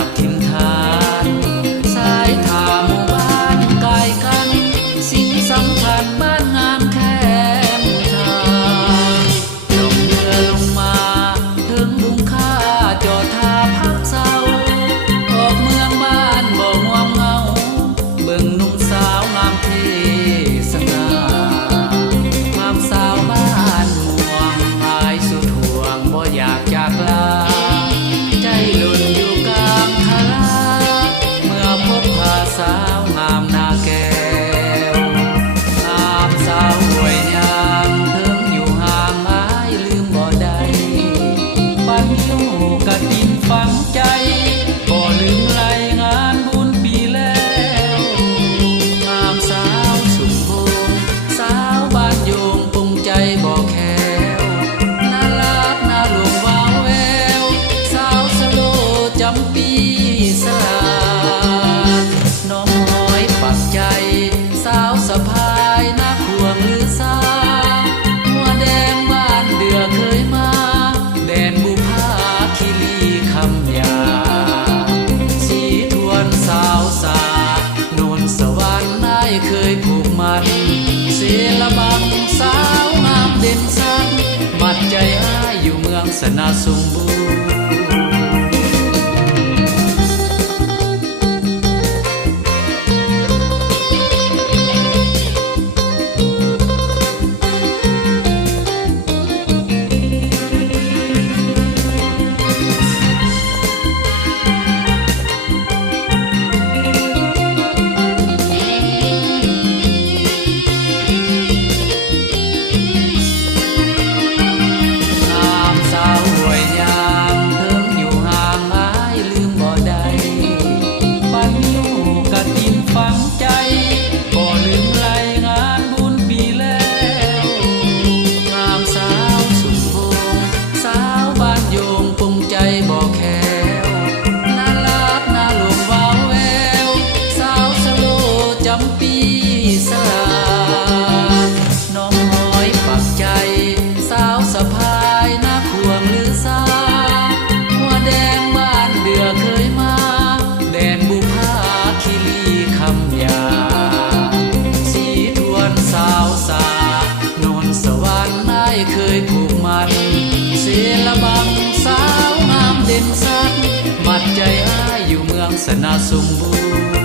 จากถิ่นฐานสายทางหมู่บ้านไกลกันสิ่งสำคัญบ้านงามแคมทางลงเรือลงมาถึงบุงค่าจอดท่าพักเศร้าออกเมืองบ้านบ่ง่วงเหงาเบิ่งหนุ่มสาวงามที่สง่างามสาวบ้านม่วงอายสุดห่วงบ่อยากจากลาใจหล่นอยู่กลางทะลาเมื่อพบพาสาวงามนาแก้วงามสาวห้วยยางถึงอยู่ห่างอายลืมบ่ได้ปันอยู่กะตินฝังใจบ่ลืมไหลงานบุญปีแล้วงามสาวสุมพงสาวบ้านโยงปรุงใจบ่แค้วน่ารักน่าหลงว้าวแววสาวสโลจำปีสลาดน้องห้อยปักใจสาวสะพายหน้าควงหรือสาหัวแดงบ้านเดือเคยมาแดนบุพาคีรีคำยาสีทวนสาวสาโนนสวรรค์นายเคยผูกมัดเสลบังสาวงามเด่นสันมัดใจอ้ายอยู่เมืองสนาสมบูรณ์ฝังใจบ่ลืมไหลงานบุญปีแล้วงามสาวสุมพงสาวบ้านโยงปรุงใจบ่แค้วน่ารักน่าหลงว้าวแววสาวสโลจำปีสลาดน้องห้อยปักใจสาวสะพายหน้าควงหรือสาหัวแดงบ้านเดือเคยมาแดนบุพาคีรีคำยาสีทวนสาวสาโนนสวรรค์นายเคยผูกมัดเสลบังสาวงามเด่นสันมัดใจอ้ายอยู่เมืองสนาสมบูรณ์